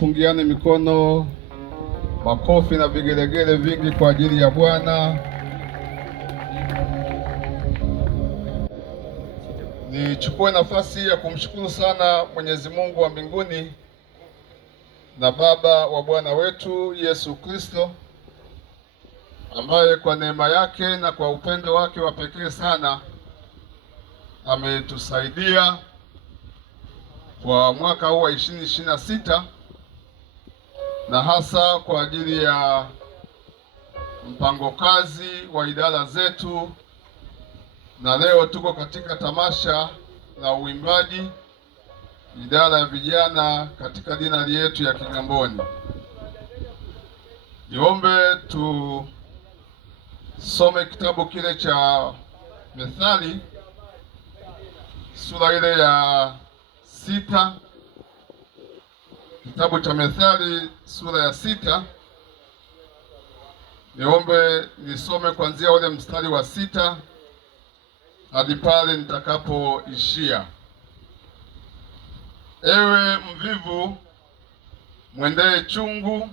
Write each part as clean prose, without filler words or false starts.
tupungiane mikono, makofi na vigelegele vingi kwa ajili ya Bwana. Nichukue nafasi ya kumshukuru sana Mwenyezi Mungu wa mbinguni na Baba wa Bwana wetu Yesu Kristo, ambaye kwa neema yake na kwa upendo wake wa pekee sana ametusaidia kwa mwaka huu wa 2026 na hasa kwa ajili ya mpango kazi wa idara zetu, na leo tuko katika tamasha la uimbaji idara ya vijana katika dinari yetu ya Kigamboni. Niombe tusome kitabu kile cha Methali sura ile ya 6. Kitabu cha Methali sura ya 6. Niombe nisome kuanzia ule mstari wa 6 hadi pale nitakapoishia. Ewe mvivu, mwendee chungu,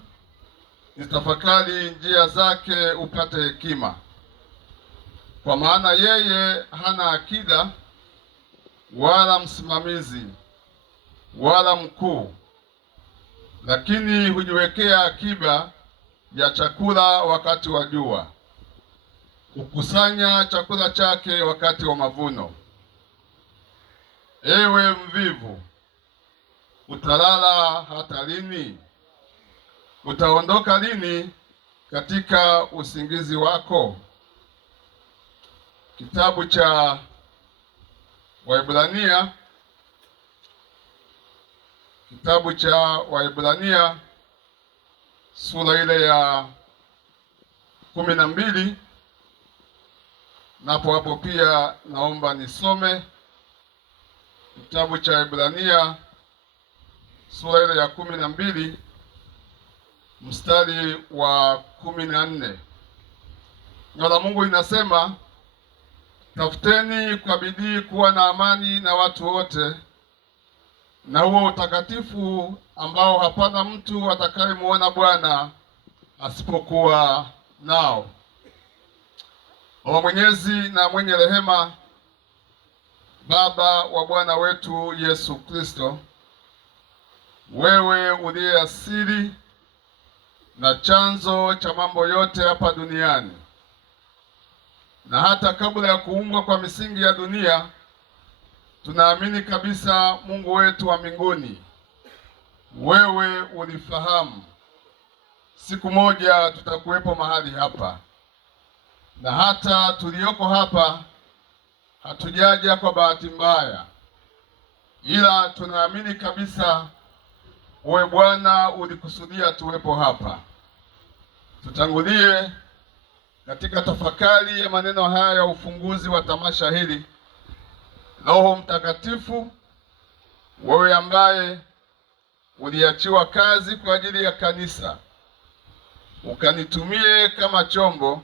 nitafakari njia zake upate hekima. Kwa maana yeye hana akida wala msimamizi wala mkuu, lakini hujiwekea akiba ya chakula wakati wa jua, kukusanya chakula chake wakati wa mavuno. Ewe mvivu, utalala hata lini? Utaondoka lini katika usingizi wako? Kitabu cha Waebrania sura ile ya 12. Hapo pia naomba nisome kitabu cha Waebrania sura ile ya 12 mstari wa 14. Neno la Mungu linasema, tafuteni kwa bidii kuwa na amani na watu wote, na huo utakatifu ambao hapana mtu atakayemuona Bwana asipokuwa nao. Baba Mwenyezi na mwenye rehema, Baba wa Bwana wetu Yesu Kristo, wewe uliye asili na chanzo cha mambo yote hapa duniani, na hata kabla ya kuumbwa kwa misingi ya dunia, tunaamini kabisa Mungu wetu wa mbinguni, wewe ulifahamu siku moja tutakuwepo mahali hapa, na hata tulioko hapa hatujaja kwa bahati mbaya, ila tunaamini kabisa wewe Bwana ulikusudia tuwepo hapa. Tutangulie katika tafakari ya maneno haya ya ufunguzi wa tamasha hili. Roho Mtakatifu, wewe ambaye uliachiwa kazi kwa ajili ya kanisa, ukanitumie kama chombo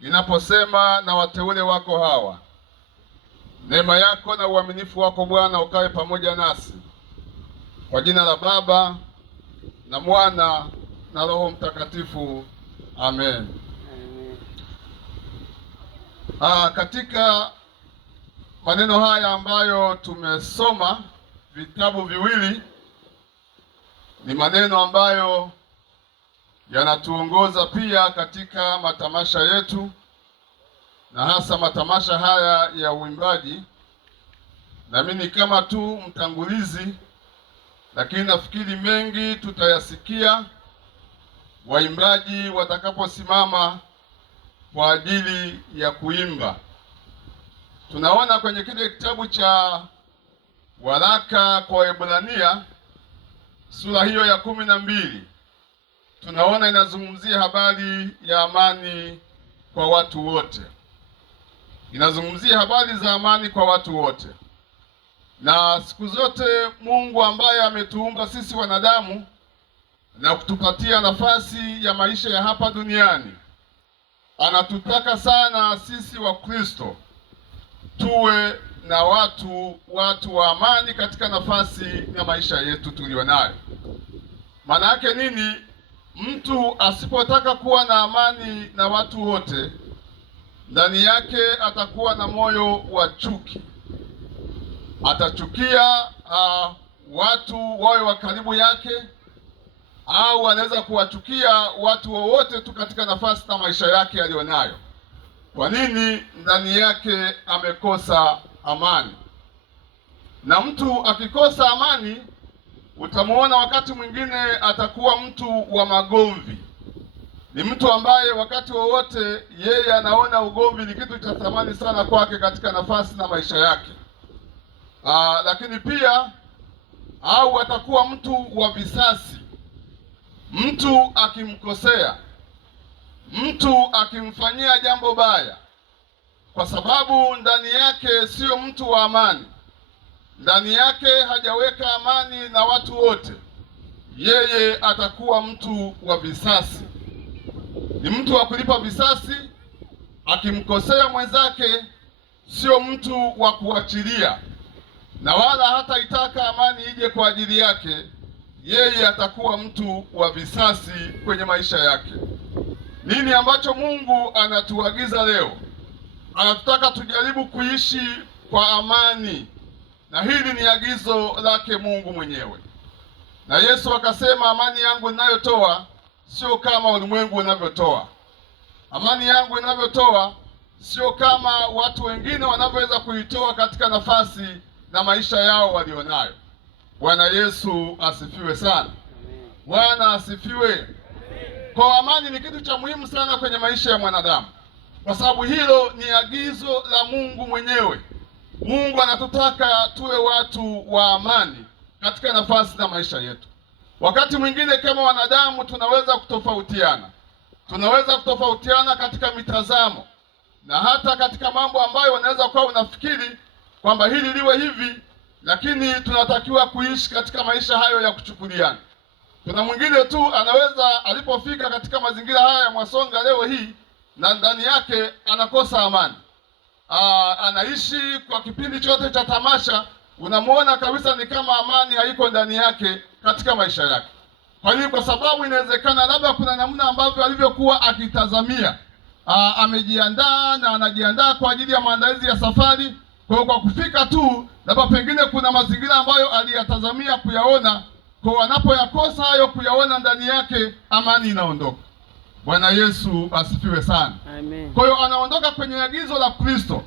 ninaposema na wateule wako hawa. Neema yako na uaminifu wako Bwana ukawe pamoja nasi, kwa jina la Baba na Mwana na Roho Mtakatifu, amen. Katika maneno haya ambayo tumesoma, vitabu viwili, ni maneno ambayo yanatuongoza pia katika matamasha yetu, na hasa matamasha haya ya uimbaji. Nami ni kama tu mtangulizi, lakini nafikiri mengi tutayasikia waimbaji watakaposimama kwa ajili ya kuimba. Tunaona kwenye kile kitabu cha waraka kwa Waebrania sura hiyo ya 12, tunaona inazungumzia habari ya amani kwa watu wote. Inazungumzia habari za amani kwa watu wote. Na siku zote Mungu ambaye ametuumba sisi wanadamu na kutupatia nafasi ya maisha ya hapa duniani, anatutaka sana sisi wa Kristo tuwe na watu wa amani katika nafasi na maisha yetu tulionayo. Maana yake nini? Mtu asipotaka kuwa na amani na watu wote, ndani yake atakuwa na moyo wa chuki. Atachukia watu wawe wa karibu yake, au anaweza kuwachukia watu wowote tu katika nafasi na maisha yake aliyonayo. Kwa nini? Ndani yake amekosa amani. Na mtu akikosa amani, utamuona wakati mwingine atakuwa mtu wa magomvi. Ni mtu ambaye wakati wowote yeye anaona ugomvi ni kitu cha thamani sana kwake katika nafasi na maisha yake. Lakini pia au atakuwa mtu wa visasi. Mtu akimkosea, mtu akimfanyia jambo baya, kwa sababu ndani yake sio mtu wa amani, ndani yake hajaweka amani na watu wote, yeye atakuwa mtu wa visasi. Ni mtu wa kulipa visasi. Akimkosea mwenzake sio mtu wa kuachilia, na wala hata itaka amani ije kwa ajili yake. Yeye atakuwa mtu wa visasi kwenye maisha yake. Nini ambacho Mungu anatuagiza leo? Anatutaka tujaribu kuishi kwa amani, na hili ni agizo lake Mungu mwenyewe. Na Yesu akasema, amani yangu ninayotoa sio kama ulimwengu unavyotoa. Amani yangu inavyotoa sio kama watu wengine wanavyoweza kuitoa katika nafasi na maisha yao walionayo. Bwana Yesu asifiwe sana. Bwana asifiwe. Kwa amani ni kitu cha muhimu sana kwenye maisha ya mwanadamu, kwa sababu hilo ni agizo la Mungu mwenyewe. Mungu anatutaka tuwe watu wa amani katika nafasi na maisha yetu. Wakati mwingine kama wanadamu tunaweza kutofautiana katika mitazamo, na hata katika mambo ambayo unaweza kuwa unafikiri kwamba hili liwe hivi, lakini tunatakiwa kuishi katika maisha hayo ya kuchukuliana. Kuna mwingine tu anaweza alipofika katika mazingira haya ya Mwasonga leo hii, na ndani yake anakosa amani. Anaishi kwa kipindi chote cha tamasha, unamuona kabisa ni kama amani haiko ndani yake katika maisha yake. Kwa nini? Kwa sababu inawezekana labda kuna namna ambavyo alivyokuwa akitazamia, amejiandaa na anajiandaa kwa ajili ya maandalizi ya safari. Kwa kufika tu, labda pengine kuna mazingira ambayo aliyatazamia kuyaona, kwa anapoyakosa hayo kuyaona, ndani yake amani inaondoka. Bwana Yesu asifiwe sana. Amen. Kwa hiyo anaondoka kwenye agizo la Kristo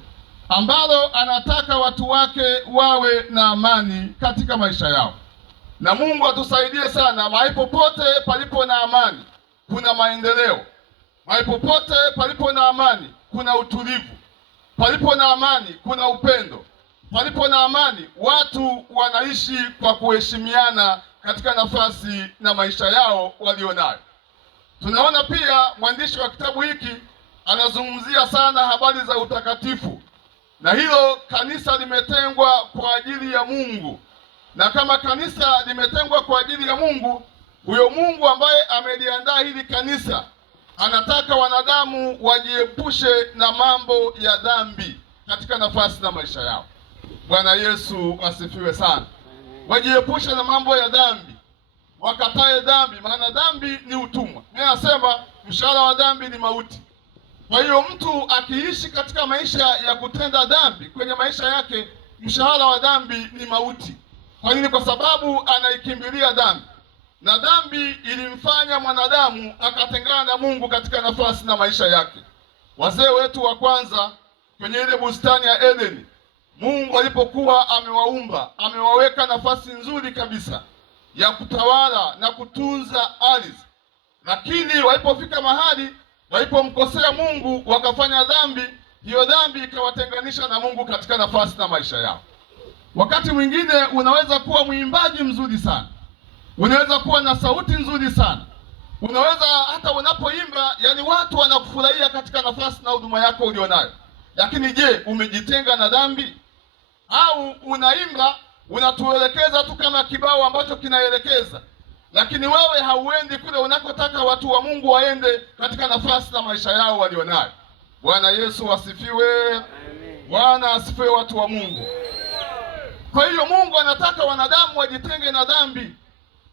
ambalo anataka watu wake wawe na amani katika maisha yao. Na Mungu atusaidie sana. Mahali popote palipo na amani kuna maendeleo. Mahali popote palipo na amani kuna utulivu. Palipo na amani kuna upendo. Palipo na amani watu wanaishi kwa kuheshimiana katika nafasi na maisha yao walionayo. Tunaona pia mwandishi wa kitabu hiki anazungumzia sana habari za utakatifu, na hilo kanisa limetengwa kwa ajili ya Mungu. Na kama kanisa limetengwa kwa ajili ya Mungu, huyo Mungu ambaye ameliandaa hili kanisa anataka wanadamu wajiepushe na mambo ya dhambi katika nafasi na maisha yao. Bwana Yesu asifiwe sana. Wajiepushe na mambo ya dhambi, wakatae dhambi, maana dhambi ni utumwa. Mimi nasema mshahara wa dhambi ni mauti. Kwa hiyo mtu akiishi katika maisha ya kutenda dhambi, kwenye maisha yake mshahara wa dhambi ni mauti. Kwa nini? Kwa sababu anaikimbilia dhambi, na dhambi ilimfanya mwanadamu akatengana na Mungu katika nafasi na maisha yake. Wazee wetu wa kwanza kwenye ile bustani ya Edeni, Mungu alipokuwa amewaumba, amewaweka nafasi nzuri kabisa ya kutawala na kutunza ardhi. Lakini walipofika mahali walipomkosea Mungu, wakafanya dhambi, hiyo dhambi ikawatenganisha na Mungu katika nafasi na maisha yao. Wakati mwingine unaweza kuwa mwimbaji mzuri sana, unaweza kuwa na sauti nzuri sana, unaweza hata unapoimba, yani watu wanakufurahia katika nafasi na huduma yako ulionayo. Lakini je, umejitenga na dhambi? Au unaimba unatuelekeza tu kama kibao ambacho kinaelekeza, lakini wewe hauendi kule unakotaka watu wa Mungu waende katika nafasi na maisha yao walionayo. Bwana Yesu asifiwe. Amen. Bwana asifiwe, watu wa Mungu. Kwa hiyo Mungu anataka wanadamu wajitenge na dhambi.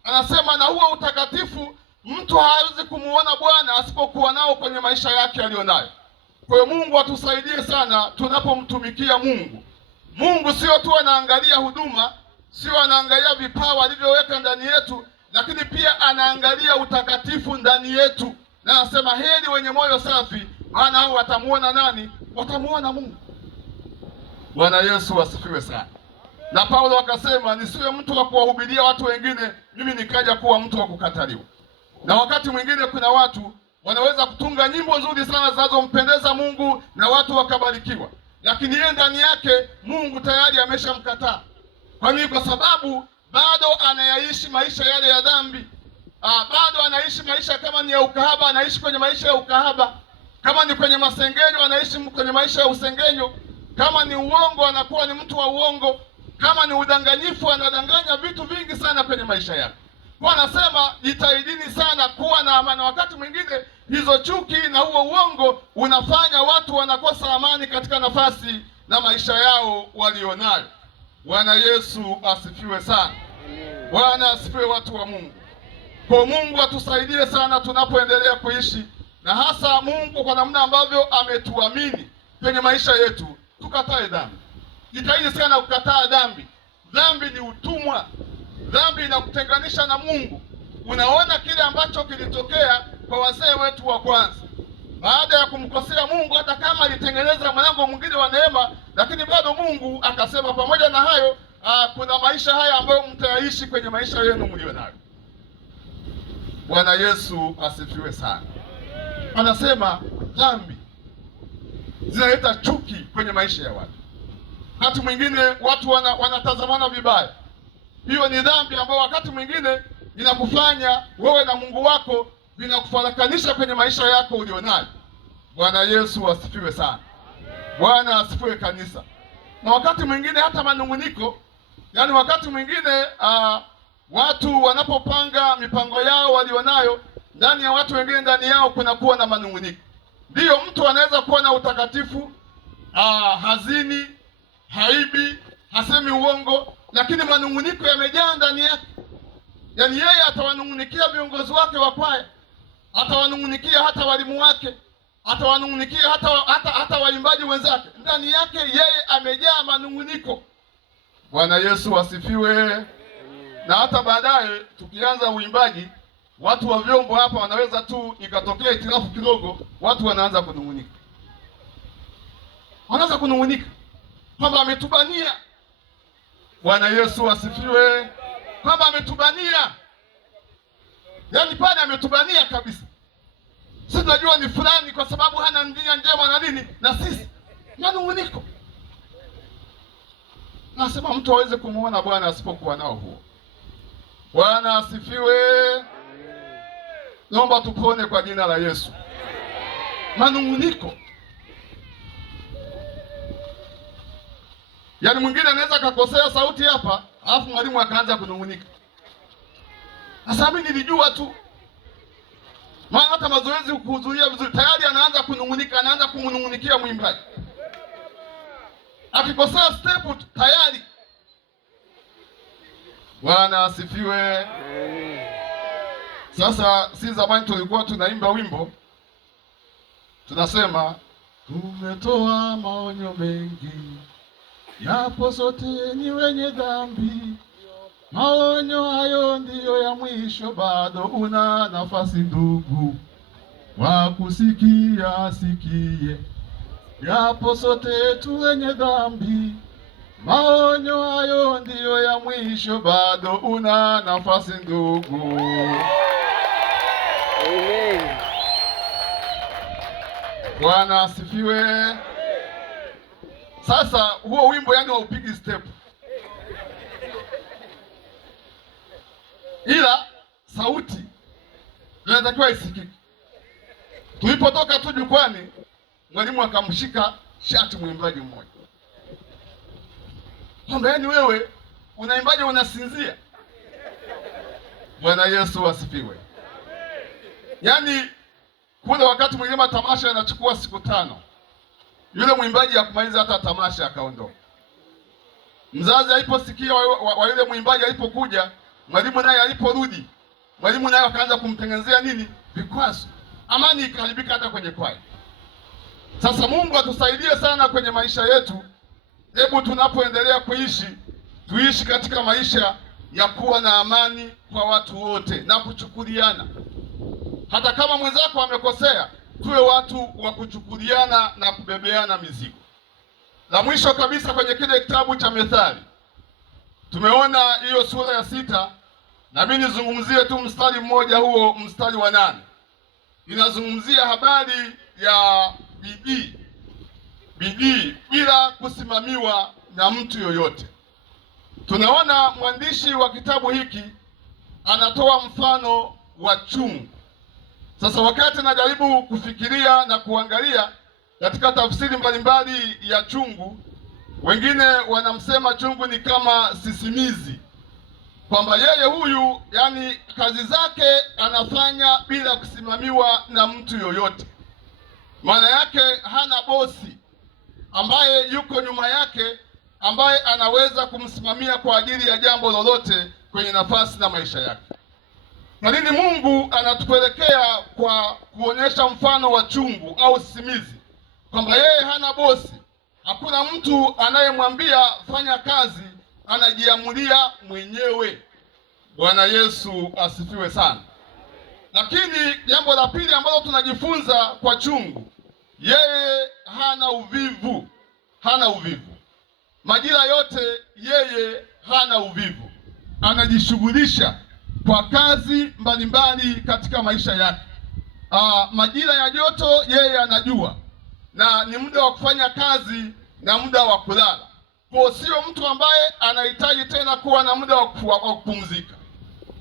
Anasema na huo utakatifu mtu hawezi kumuona Bwana asipokuwa nao kwenye maisha yake aliyonayo. Kwa hiyo Mungu atusaidie sana tunapomtumikia Mungu. Mungu sio tu anaangalia huduma, sio anaangalia vipawa alivyoweka ndani yetu, lakini pia anaangalia utakatifu ndani yetu. Na anasema heri wenye moyo safi, maana hao watamuona nani? Watamuona Mungu. Bwana Yesu asifiwe sana. Na Paulo akasema nisiwe mtu wa kuwahubiria watu wengine, mimi nikaja kuwa mtu wa kukataliwa. Na wakati mwingine kuna watu wanaweza kutunga nyimbo nzuri sana zinazompendeza Mungu na watu wakabarikiwa, lakini yeye ndani yake Mungu tayari ameshamkataa. Kwa nini? Kwa sababu bado anayaishi maisha yale ya dhambi. Bado anaishi maisha, kama ni ya ukahaba anaishi kwenye maisha ya ukahaba, kama ni kwenye masengenyo anaishi kwenye maisha ya usengenyo, kama ni uongo anakuwa ni mtu wa uongo, kama ni udanganyifu anadanganya vitu vingi sana kwenye maisha yake. Kwa anasema jitahidini sana kuwa na amani. Wakati mwingine hizo chuki na huo uongo unafanya watu wanakosa amani katika nafasi na maisha yao walionayo. Bwana Yesu asifiwe sana. Bwana asifiwe, watu wa Mungu. Kwa Mungu atusaidie sana tunapoendelea kuishi, na hasa Mungu kwa namna ambavyo ametuamini kwenye maisha yetu, tukatae dhambi. Jitahidi sana kukataa dhambi. Dhambi ni utumwa. Dhambi inakutenganisha na Mungu. Unaona kile ambacho kilitokea kwa wazee wetu wa kwanza. Baada ya kumkosea Mungu, hata kama alitengeneza mlango mwingine wa neema, lakini bado Mungu akasema pamoja na hayo, kuna maisha haya ambayo mtayaishi kwenye maisha yenu mlionayo. Bwana Yesu asifiwe sana. Anasema dhambi zinaleta chuki kwenye maisha ya watu. Wakati mwingine watu wanatazamana vibaya. Hiyo ni dhambi ambayo wakati mwingine inakufanya wewe na Mungu wako, vinakufarakanisha kwenye maisha yako ulionayo. Bwana Yesu asifiwe sana. Bwana asifiwe kanisa. Na wakati mwingine hata manunguniko, yani wakati mwingine watu wanapopanga mipango yao walionayo, ndani ya watu wengine ndani yao kunakuwa na manunguniko. Ndiyo, mtu anaweza kuwa na utakatifu, hazini, haibi, hasemi uongo, lakini manunguniko yamejaa ndani yake. Yani yeye atawanungunikia viongozi wake wa kwaya, atawanungunikia hata walimu wake, atawanungunikia hata waimbaji wenzake. Ndani yake yeye amejaa manunguniko. Bwana Yesu asifiwe. Na hata baadaye tukianza uimbaji, watu wa vyombo hapa wanaweza tu ikatokea itilafu kidogo, watu wanaanza kunungunika. Wanaanza kunungunika kwamba ametubania. Bwana Yesu asifiwe. Kwamba ametubania. Yaani pale ametubania kabisa. Sisi tunajua ni fulani kwa sababu hana nia njema na nini na sisi. Manunguniko. Nasema mtu aweze kumuona Bwana asipokuwa nao huo. Bwana asifiwe. Naomba tupone kwa jina la Yesu. Manunguniko. Yaani mwingine anaweza kakosea sauti hapa, alafu mwalimu akaanza kunungunika. Sasa mimi nilijua tu. Maana hata mazoezi kuhudhuria vizuri, tayari anaanza kunungunika, anaanza kumunungunikia mwimbaji. Akikosea step tayari. Bwana asifiwe. Sasa si zamani tulikuwa tunaimba wimbo tunasema, tumetoa maonyo mengi, yapo sote ni wenye dhambi, maonyo hayo ndiyo ya mwisho, bado una nafasi ndugu, wa kusikia sikie, yapo sote tu wenye dhambi, maonyo hayo ndiyo ya mwisho, bado una nafasi ndugu. Amen. Bwana asifiwe. Sasa huo wimbo yani haupigi step, ila sauti inatakiwa isikike. Tulipotoka tu jukwani, mwalimu akamshika shati mwimbaji mmoja. Kwamba yani wewe unaimbaje unasinzia? Bwana Yesu asifiwe. Yani kule wakati mwingine tamasha yanachukua siku 5. Yule mwimbaji hakumaliza hata tamasha akaondoka. Mzazi aliposikia wa yule mwimbaji alipokuja, Mwalimu naye aliporudi, mwalimu naye akaanza kumtengenezea nini? Vikwazo. Amani ikaharibika hata kwenye kwaya. Sasa Mungu atusaidie sana kwenye maisha yetu. Hebu tunapoendelea kuishi, tuishi katika maisha ya kuwa na amani kwa watu wote na kuchukuliana. Hata kama mwenzako amekosea, tuwe watu wa kuchukuliana na kubebeana mizigo. La mwisho kabisa, kwenye kile kitabu cha Methali, tumeona hiyo sura ya 6, na mimi nizungumzie tu mstari mmoja huo, mstari wa 8. Inazungumzia habari ya bidii bila kusimamiwa na mtu yoyote. Tunaona mwandishi wa kitabu hiki anatoa mfano wa chungu. Sasa wakati najaribu kufikiria na kuangalia katika tafsiri mbalimbali ya chungu, wengine wanamsema chungu ni kama sisimizi, kwamba yeye huyu, yani kazi zake anafanya bila kusimamiwa na mtu yoyote. Maana yake hana bosi ambaye yuko nyuma yake, ambaye anaweza kumsimamia kwa ajili ya jambo lolote kwenye nafasi na maisha yake. Kwa nini Mungu anatupelekea kwa kuonyesha mfano wa chungu au sisimizi, kwamba yeye hana bosi, hakuna mtu anayemwambia fanya kazi, anajiamulia mwenyewe. Bwana Yesu asifiwe sana. Lakini jambo la pili ambalo tunajifunza kwa chungu, yeye hana uvivu. Hana uvivu majira yote, yeye hana uvivu, anajishughulisha kwa kazi mbalimbali katika maisha yake. Majira ya joto yeye anajua, na ni muda wa kufanya kazi na muda wa kulala. Kwa sio mtu ambaye anahitaji tena kuwa na muda wa kupumzika.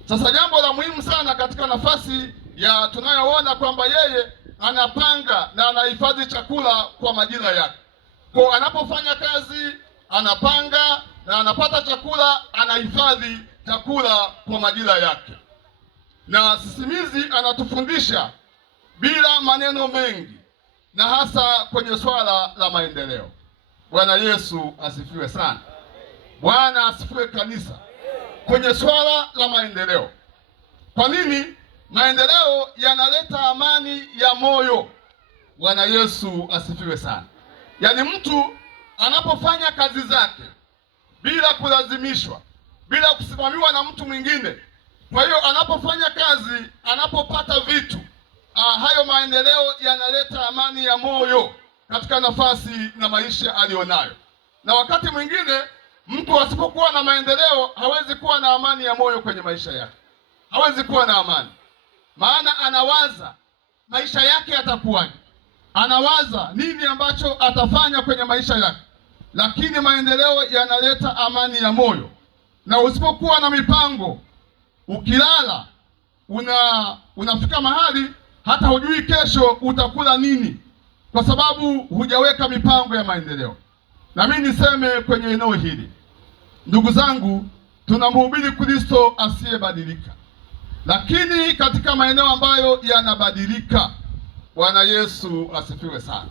Sasa jambo la muhimu sana katika nafasi ya tunayoona kwamba yeye anapanga na anahifadhi chakula kwa majira yake. Kwa anapofanya kazi anapanga na anapata chakula, anahifadhi chakula kwa majira yake. Na sisimizi anatufundisha bila maneno mengi, na hasa kwenye swala la maendeleo. Bwana Yesu asifiwe sana. Bwana asifiwe kanisa. Kwenye swala la maendeleo, kwa nini? Maendeleo yanaleta amani ya moyo. Bwana Yesu asifiwe sana. Yaani mtu anapofanya kazi zake bila kulazimishwa, bila kusimamiwa na mtu mwingine, kwa hiyo anapofanya kazi, anapopata vitu, hayo maendeleo yanaleta amani ya moyo katika nafasi na maisha alionayo. Na wakati mwingine mtu asipokuwa na maendeleo hawezi kuwa na amani ya moyo kwenye maisha yake, hawezi kuwa na amani. Maana anawaza maisha yake yatakuwaje, anawaza nini ambacho atafanya kwenye maisha yake. Lakini maendeleo yanaleta amani ya moyo. Na usipokuwa na mipango, ukilala unafika mahali hata hujui kesho utakula nini, kwa sababu hujaweka mipango ya maendeleo. Na mimi niseme kwenye eneo hili, ndugu zangu, tunamhubiri Kristo asiyebadilika, lakini katika maeneo ambayo yanabadilika. Bwana Yesu asifiwe sana.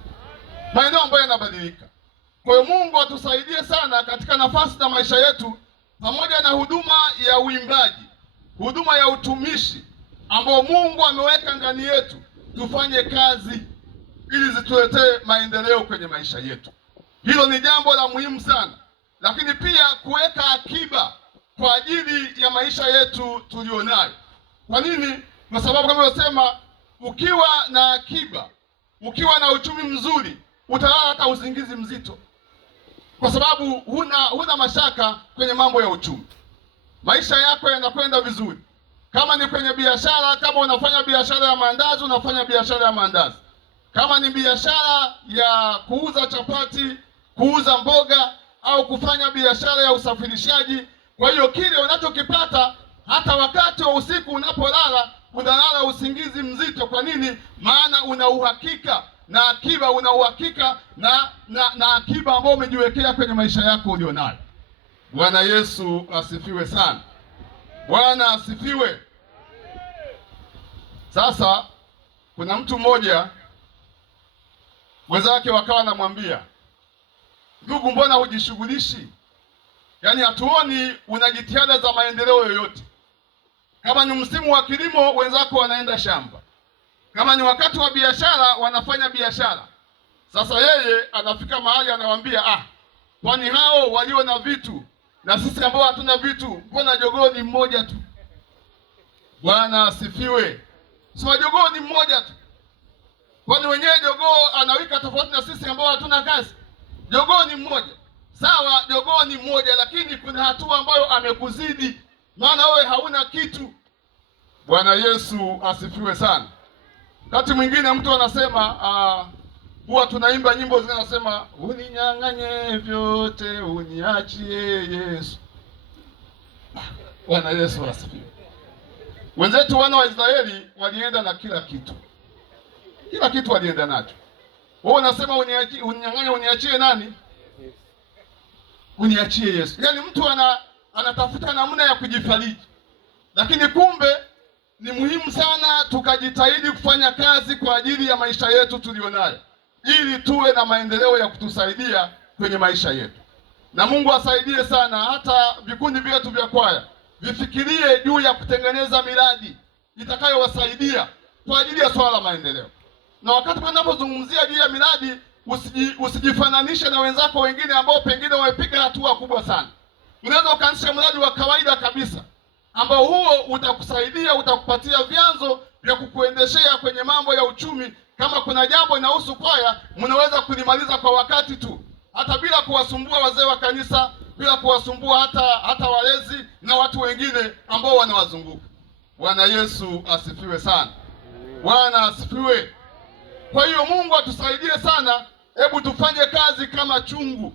Maeneo ambayo yanabadilika. Kwa hiyo Mungu atusaidie sana katika nafasi na maisha yetu, pamoja na huduma ya uimbaji, huduma ya utumishi ambao Mungu ameweka ndani yetu, tufanye kazi ili zituletee maendeleo kwenye maisha yetu. Hilo ni jambo la muhimu sana. Lakini pia kuweka akiba kwa ajili ya maisha yetu tulionayo. Kwa nini? Kwa sababu kama nilivyosema, ukiwa na akiba, ukiwa na uchumi mzuri, utalala hata usingizi mzito, kwa sababu huna mashaka kwenye mambo ya uchumi. Maisha yako yanakwenda vizuri. Kama ni kwenye biashara, kama unafanya biashara ya maandazi, unafanya biashara ya maandazi. Kama ni biashara ya kuuza chapati, kuuza mboga, au kufanya biashara ya usafirishaji. Kwa hiyo kile unachokipata, hata wakati wa usiku unapolala, unalala usingizi mzito. Kwa nini? Maana una uhakika na akiba, una uhakika na akiba ambayo umejiwekea kwenye maisha yako ulionayo. Bwana Yesu asifiwe sana. Bwana asifiwe. Sasa kuna mtu mmoja mwenzake wakawa anamwambia, ndugu, mbona hujishughulishi? Yaani hatuoni una jitihada za maendeleo yoyote. Kama ni msimu wa kilimo, wenzako wanaenda shamba. Kama ni wakati wa biashara, wanafanya biashara. Sasa yeye anafika mahali anawaambia, kwani hao walio na vitu na sisi ambao hatuna vitu, mbona jogoo ni mmoja tu? Bwana asifiwe. Sio jogoo ni mmoja tu. Kwani wenyewe jogoo anawika tofauti na sisi ambao hatuna kazi? Jogoo ni mmoja. Sawa, jogoo ni mmoja, lakini kuna hatua ambayo amekuzidi, maana wewe hauna kitu. Bwana Yesu asifiwe sana. Wakati mwingine mtu anasema huwa tunaimba nyimbo zinasema uninyang'anye vyote uniachie Yesu. Bwana Yesu asifiwe. Wenzetu wana wa Israeli walienda na kila kitu. Kila kitu walienda nacho. Wewe unasema uninyang'anye uniachie nani? Uniachie Yesu. Yaani mtu anatafuta namna ya kujifariji. Lakini kumbe ni muhimu sana tukajitahidi kufanya kazi kwa ajili ya maisha yetu tulionayo, ili tuwe na maendeleo ya kutusaidia kwenye maisha yetu. Na Mungu asaidie sana hata vikundi vyetu vya kwaya vifikirie juu ya kutengeneza miradi itakayowasaidia kwa ajili ya swala la maendeleo. Na wakati tunapozungumzia juu ya miradi, usijifananishe na wenzako wengine ambao pengine wamepiga hatua kubwa sana. Unaweza ukaanzisha mradi wa kawaida kabisa ambao huo utakusaidia, utakupatia vyanzo vya kukuendeshea kwenye mambo ya uchumi. Kama kuna jambo linahusu kwaya, mnaweza kulimaliza kwa wakati tu, hata bila kuwasumbua wazee wa kanisa, bila kuwasumbua hata walezi na watu wengine ambao wanawazunguka. Bwana Yesu asifiwe sana. Bwana asifiwe. Kwa hiyo Mungu atusaidie sana. Hebu tufanye kazi kama chungu,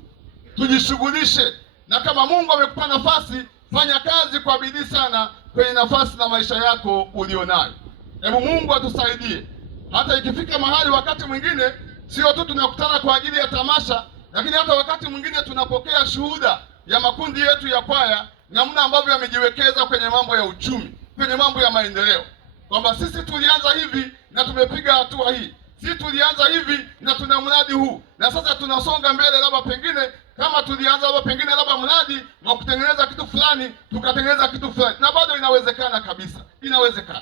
tujishughulishe, na kama Mungu amekupa nafasi, fanya kazi kwa bidii sana kwenye nafasi na maisha yako ulionayo. Hebu Mungu atusaidie. Hata ikifika mahali wakati mwingine sio tu tunakutana kwa ajili ya tamasha, lakini hata wakati mwingine tunapokea shuhuda ya makundi yetu ya kwaya, namna ambavyo yamejiwekeza kwenye mambo ya uchumi, kwenye mambo ya maendeleo, kwamba sisi tulianza hivi na tumepiga hatua hii, sisi tulianza hivi na tuna mradi huu, na sasa tunasonga mbele. Labda pengine kama tulianza labda pengine mradi wa kutengeneza kitu fulani, tukatengeneza kitu fulani, na bado inawezekana kabisa, inawezekana.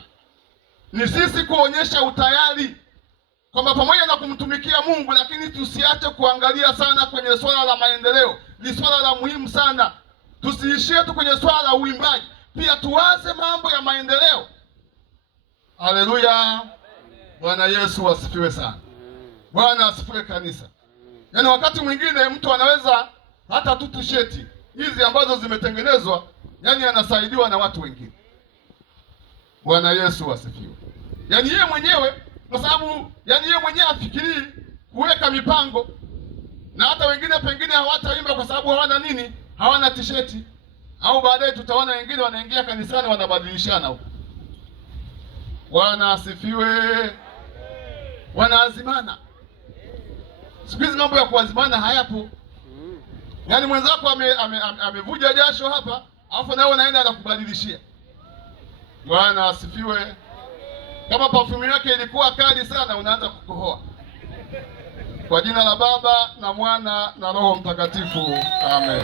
Ni sisi kuonyesha utayari kwamba pamoja na kumtumikia Mungu, lakini tusiache kuangalia sana kwenye swala la maendeleo. Ni swala la muhimu sana. Tusiishie tu kwenye swala la uimbaji, pia tuwaze mambo ya maendeleo. Haleluya. Bwana Yesu asifiwe sana. Bwana asifiwe kanisa. Yaani wakati mwingine mtu anaweza hata tu t-shirt hizi ambazo zimetengenezwa, yaani anasaidiwa na watu wengine. Bwana Yesu asifiwe. Yaani yeye mwenyewe, kwa sababu yaani yeye mwenyewe afikirii kuweka mipango, na hata wengine pengine hawataimba kwa sababu hawana nini? Hawana t-shirt. Au baadaye tutaona wengine wanaingia kanisani wanabadilishana huko. Bwana asifiwe. Wanaazimana. Siku hizi mambo ya kuazimana hayapo. Yaani mwenzako amevuja jasho hapa, alafu nawe unaenda anakubadilishia. Bwana asifiwe. Kama perfume yake ilikuwa kali sana, unaanza kukohoa. Kwa jina la Baba na Mwana na Roho Mtakatifu. Amen.